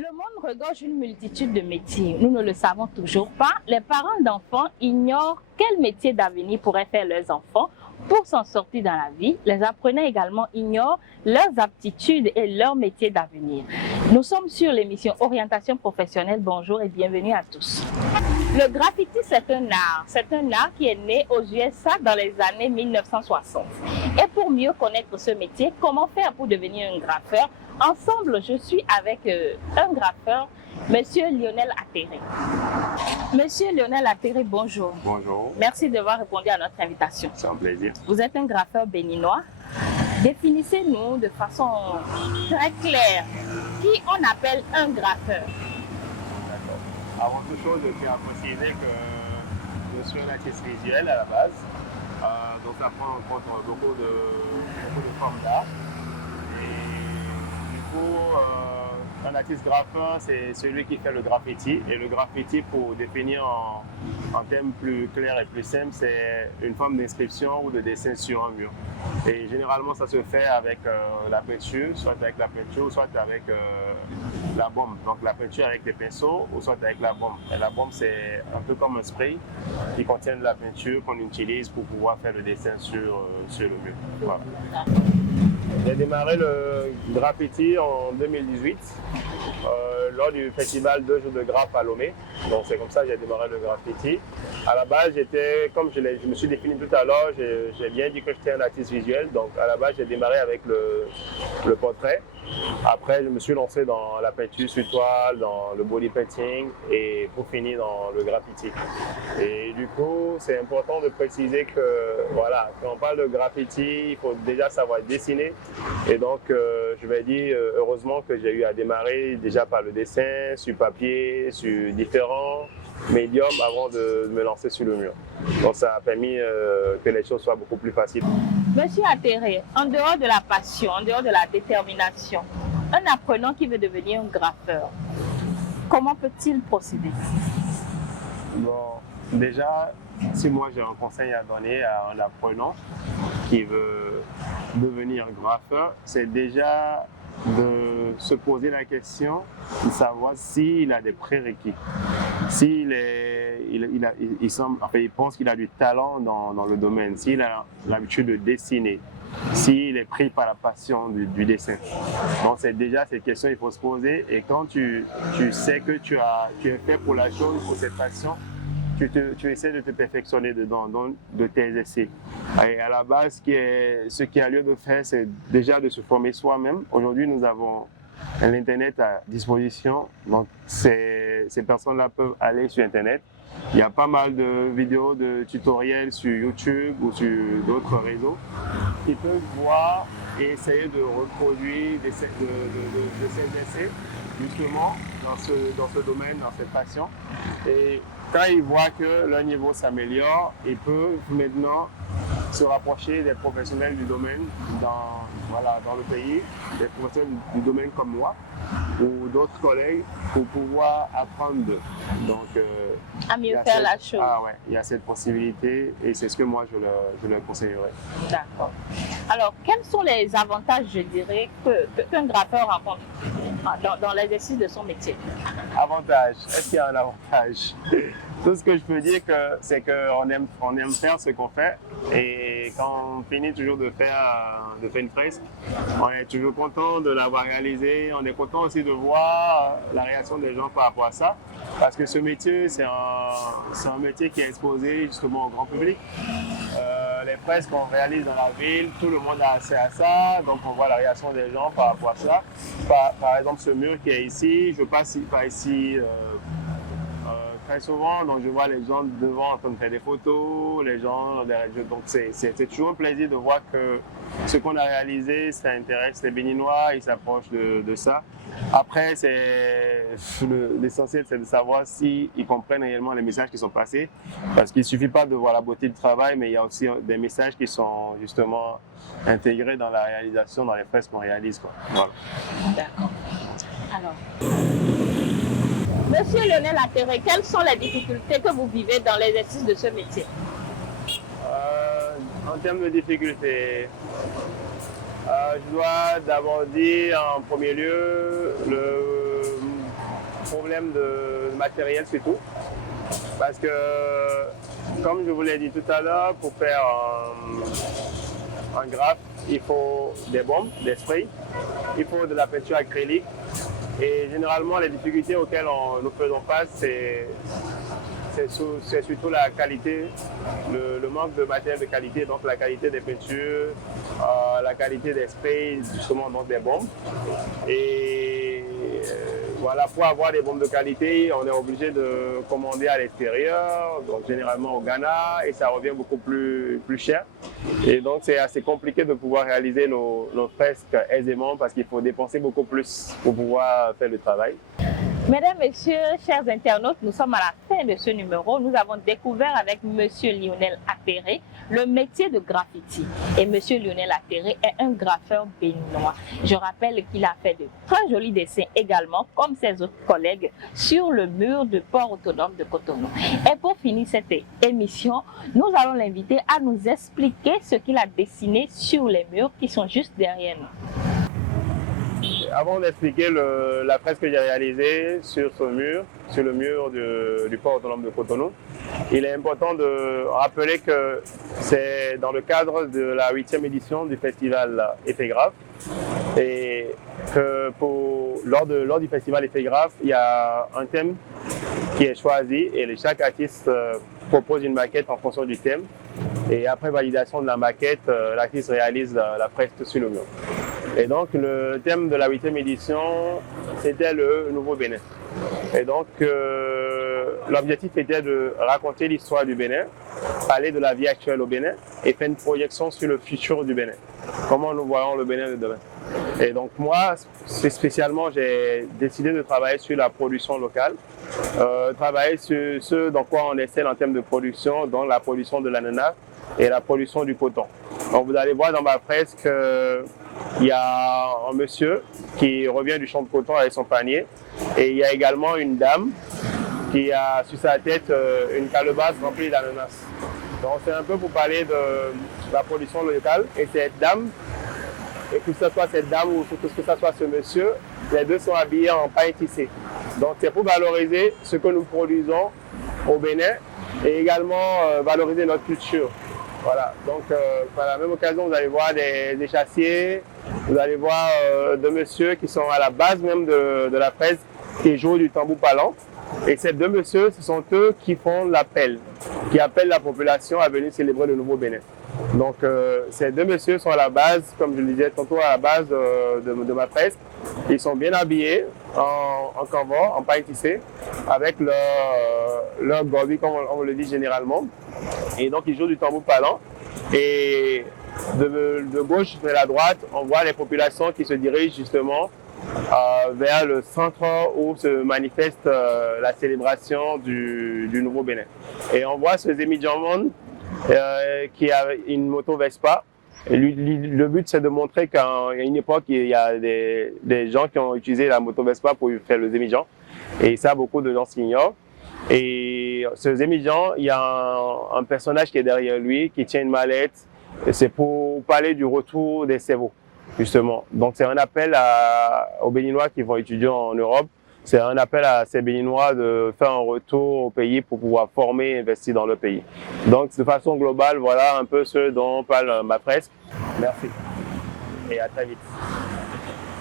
Le monde regorge une multitude de métiers. Nous ne le savons toujours pas. Les parents d'enfants ignorent quel métier d'avenir pourraient faire leurs enfants pour s'en sortir dans la vie. Les apprenants également ignorent leurs aptitudes et leur métier d'avenir. Nous sommes sur l'émission Orientation professionnelle. Bonjour et bienvenue à tous. Le graffiti, c'est un art. C'est un art qui est né aux USA dans les années 1960. Et pour mieux connaître ce métier, comment faire pour devenir un graffeur? Ensemble, je suis avec un graffeur, Monsieur Lionel Atterré. Monsieur Lionel Atterré, bonjour. Bonjour. Merci d'avoir répondu à notre invitation. C'est un plaisir. Vous êtes un graffeur béninois. Définissez-nous de façon très claire qui on appelle un graffeur. D'accord. Avant toute chose, je tiens à préciser que je suis un artiste visuel à la base. Donc ça prend en compte beaucoup de formes d'art. Et du coup, un artiste graffeur, c'est celui qui fait le graffiti. Et le graffiti, pour définir en termes plus clairs et plus simples, c'est une forme d'inscription ou de dessin sur un mur. Et généralement, ça se fait avec la peinture, soit avec la peinture, soit avec la bombe. Donc la peinture avec les pinceaux, ou soit avec la bombe. Et la bombe, c'est un peu comme un spray qui contient de la peinture qu'on utilise pour pouvoir faire le dessin sur le mur. Voilà. J'ai démarré le graffiti en 2018 lors du festival 2 jours de graff à Lomé. Donc c'est comme ça que j'ai démarré le graffiti. À la base, comme je me suis défini tout à l'heure, j'ai bien dit que j'étais un artiste visuel. Donc à la base, j'ai démarré avec le portrait. Après, je me suis lancé dans la peinture sur toile, dans le body painting et pour finir dans le graffiti. Et du coup, c'est important de préciser que voilà, quand on parle de graffiti, il faut déjà savoir dessiner. Et donc, je vais dire heureusement que j'ai eu à démarrer déjà par le dessin, sur papier, sur différents médiums avant de me lancer sur le mur. Donc, ça a permis que les choses soient beaucoup plus faciles. Monsieur Atterré, en dehors de la passion, en dehors de la détermination, un apprenant qui veut devenir un graffeur, comment peut-il procéder? Bon, déjà, si moi j'ai un conseil à donner à un apprenant qui veut devenir un graffeur, c'est déjà de se poser la question de savoir s'il a des prérequis. S'il il pense qu'il a du talent dans le domaine, s'il a l'habitude de dessiner, s'il est pris par la passion du dessin. Donc c'est déjà cette question qu'il faut se poser. Et quand tu sais que tu es fait pour la chose, pour cette passion, tu essaies de te perfectionner dedans, donc de tes essais. Et à la base, ce qui a lieu de faire, c'est déjà de se former soi-même. Aujourd'hui, nous avons l'Internet à disposition. Donc, ces personnes-là peuvent aller sur Internet. Il y a pas mal de vidéos, de tutoriels sur YouTube ou sur d'autres réseaux qui peuvent voir et essayer de reproduire de ces essais, justement, dans ce domaine, dans cette passion. Et quand ils voient que leur niveau s'améliore, ils peuvent maintenant se rapprocher des professionnels du domaine dans le pays, des professionnels du domaine comme moi ou d'autres collègues pour pouvoir apprendre d'eux. Donc, à mieux faire la chose. Ah ouais, il y a cette possibilité et c'est ce que moi je leur conseillerais. D'accord. Alors, quels sont les avantages, je dirais, qu'un graffeur rencontre dans l'exercice de son métier? Avantage, est-ce qu'il y a un avantage? Tout ce que je peux dire, c'est qu'on aime faire ce qu'on fait et quand on finit toujours de faire une fresque, on est toujours content de l'avoir réalisé. On est content aussi de voir la réaction des gens par rapport à ça parce que ce métier, c'est un métier qui est exposé justement au grand public. Les fresques qu'on réalise dans la ville, tout le monde a accès à ça, donc on voit la réaction des gens par rapport à ça. Par exemple, ce mur qui est ici, je passe par ici très souvent, donc je vois les gens devant en train de faire des photos, les gens derrière. Donc c'est toujours un plaisir de voir que ce qu'on a réalisé, ça intéresse les Béninois, ils s'approchent de ça. Après, l'essentiel, c'est de savoir s'ils comprennent réellement les messages qui sont passés, parce qu'il ne suffit pas de voir la beauté du travail, mais il y a aussi des messages qui sont justement intégrés dans la réalisation, dans les fresques qu'on réalise, quoi. Voilà. D'accord. Alors, Monsieur Lionel Atterré, quelles sont les difficultés que vous vivez dans l'exercice de ce métier? En termes de difficultés, je dois d'abord dire en premier lieu problème de matériel surtout. Parce que, comme je vous l'ai dit tout à l'heure, pour faire un graphe, il faut des bombes, des sprays, il faut de la peinture acrylique. Et généralement, les difficultés auxquelles nous faisons face, c'est surtout la qualité, le manque de matériel de qualité, donc la qualité des peintures, la qualité des sprays, justement, donc des bombes. Et voilà, pour avoir des bombes de qualité, on est obligé de commander à l'extérieur, donc généralement au Ghana, et ça revient beaucoup plus cher. Et donc, c'est assez compliqué de pouvoir réaliser nos fresques aisément parce qu'il faut dépenser beaucoup plus pour pouvoir faire le travail. Mesdames, Messieurs, chers internautes, nous sommes à la fin de ce numéro. Nous avons découvert avec Monsieur Lionel Atterré le métier de graffiti. Et Monsieur Lionel Atterré est un graffeur béninois. Je rappelle qu'il a fait de très jolis dessins également, comme ses autres collègues, sur le mur du port autonome de Cotonou. Et pour finir cette émission, nous allons l'inviter à nous expliquer ce qu'il a dessiné sur les murs qui sont juste derrière nous. Avant d'expliquer la fresque que j'ai réalisée sur ce mur, sur le mur du port autonome de Cotonou, il est important de rappeler que c'est dans le cadre de la 8e édition du festival Éphégraphe et que lors du festival Éphégraphe, il y a un thème qui est choisi et chaque artiste propose une maquette en fonction du thème. Et après validation de la maquette, l'artiste réalise la fresque sur le mur. Et donc le thème de la 8e édition, c'était le Nouveau Bénin. Et donc l'objectif était de raconter l'histoire du Bénin, parler de la vie actuelle au Bénin et faire une projection sur le futur du Bénin. Comment nous voyons le Bénin de demain. Et donc moi, spécialement, j'ai décidé de travailler sur la production locale, travailler sur ce dans quoi on excelle en termes de production, donc la production de l'ananas et la production du coton. Donc vous allez voir dans ma fresque, il y a un monsieur qui revient du champ de coton avec son panier et il y a également une dame qui a sur sa tête une calebasse remplie d'ananas. Donc c'est un peu pour parler de la production locale et cette dame, et que ce soit cette dame ou que ce soit ce monsieur, les deux sont habillés en paille tissée. Donc c'est pour valoriser ce que nous produisons au Bénin et également valoriser notre culture. Voilà, donc par la même occasion, vous allez voir des chassiers, vous allez voir deux messieurs qui sont à la base même de la fresque qui jouent du tambour parlant. Et ces deux messieurs, ce sont eux qui font l'appel, qui appellent la population à venir célébrer le Nouveau Bénin. Donc ces deux messieurs sont à la base, comme je le disais tantôt, à la base de ma fresque. Ils sont bien habillés en canevas, en paille tissée, avec leur gobi, comme on le dit généralement. Et donc ils jouent du tambour parlant. Et de gauche vers la droite, on voit les populations qui se dirigent justement vers le centre où se manifeste la célébration du Nouveau Bénin. Et on voit ce Zemi Djamon qui a une moto Vespa. Et le but, c'est de montrer qu'à une époque, il y a des gens qui ont utilisé la moto Vespa pour faire le Zemi-Djan. Et ça, beaucoup de gens s'ignorent. Et ce Zemi-Djan, il y a un personnage qui est derrière lui, qui tient une mallette. C'est pour parler du retour des cerveaux, justement. Donc, c'est un appel aux Béninois qui vont étudier en Europe. C'est un appel à ces Béninois de faire un retour au pays pour pouvoir former et investir dans le pays. Donc, de façon globale, voilà un peu ce dont parle ma fresque. Merci et à très vite.